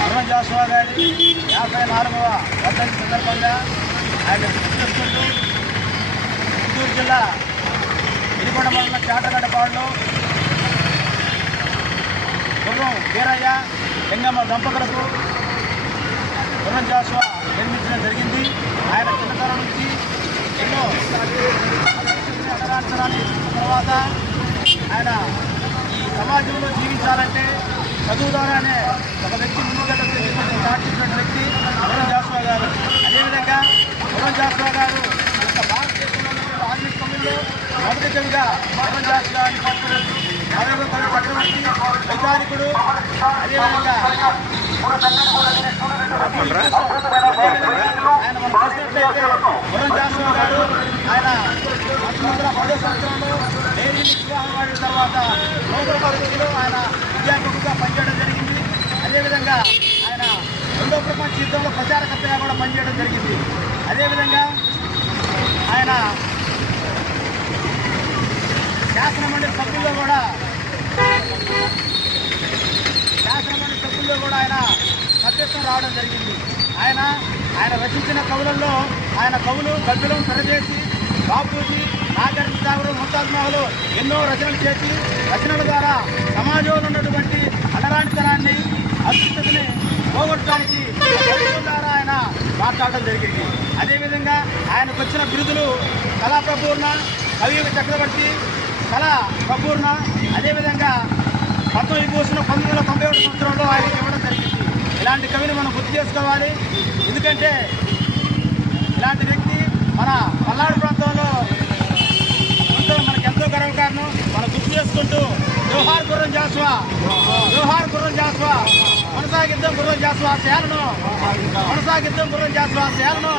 గుర్రం జాషువా గారి యాభై నాలుగవ వర్ధంతి సందర్భంగా ఆయన గుర్తు చిత్తూరు జిల్లా ఇదిగొండ మండలం చాటగడ్డపాడులో గుర్రం వీరయ్య లింగమ్మ దంపతులకు గుర్రం జాషువా నిర్మించడం జరిగింది. ఆయన చిన్నతనం నుంచి ఎన్నో తర్వాత ఆయన ఈ సమాజంలో జీవించాలంటే చదువు ద్వారానే ఒక వ్యక్తి ముందుగడ్డ సాధించిన వ్యక్తి వరుణ్ జాస్వా గారు. అదేవిధంగా వరుణ్ జాస్వా గారు ఒక భారతదేశంలో ఉన్నటువంటి ఆధునిక కవుల్లో మొదటి కవిగా వరుణ్ జాస్వా అని పట్టుకోవచ్చు మరొక కవి చక్రవర్తి వైతాళికుడు అదేవిధంగా ఆయన మనం చూసినట్లయితే గుర్రం జాషువా గారు ఆయన పంతొమ్మిది వందల పదో సంవత్సరంలో డైరీ వివాహం వాడిన తర్వాత లోపల పరిస్థితిలో ఆయన అదేవిధంగా ఆయన రెండో ప్రపంచ యుద్ధంలో ప్రచారకర్తగా కూడా పనిచేయడం జరిగింది. అదేవిధంగా ఆయన శాసనమండలి సభ్యుల్లో కూడా శాసనమండలి సభ్యుల్లో కూడా ఆయన సభ్యత్వం రావడం జరిగింది. ఆయన ఆయన రచించిన కవులలో ఆయన కవులు గడ్డులం సరిచేసి బాపూజీ నాగర్ సాగుడు ముంతాజ్ ఎన్నో రచనలు చేసి రచనల ద్వారా సమాజంలో ఉన్నటువంటి అడరానితనాన్ని అద్భుతని పోగొట్టడానికి కవిత్వం ద్వారా ఆయన మాట్లాడడం జరిగింది. అదేవిధంగా ఆయనకు వచ్చిన బిరుదులు కళా ప్రపూర్ణ కవియుగ చక్రవర్తి కళా ప్రపూర్ణ అదేవిధంగా పద్మ విభూషణ పంతొమ్మిది వందల తొంభై ఒకటి సంవత్సరంలో ఆయనకి ఇవ్వడం జరిగింది. ఇలాంటి కవిని మనం గుర్తు చేసుకోవాలి. ఎందుకంటే ఇలాంటి వ్యక్తి మన పల్నాడు ప్రాంతంలో ఉండడం మనకి ఎంతో గర్వకారణం మనం గుర్తు చేసుకుంటూ జోహార్ గుర్రం జాస్వా జోహార్ గుర్రం జాస్వా. కొనసాగిద్దాం గుర్రం జాస్వా సేలను కొనసాగిద్దాం గుర్రం జాస్వా సేలను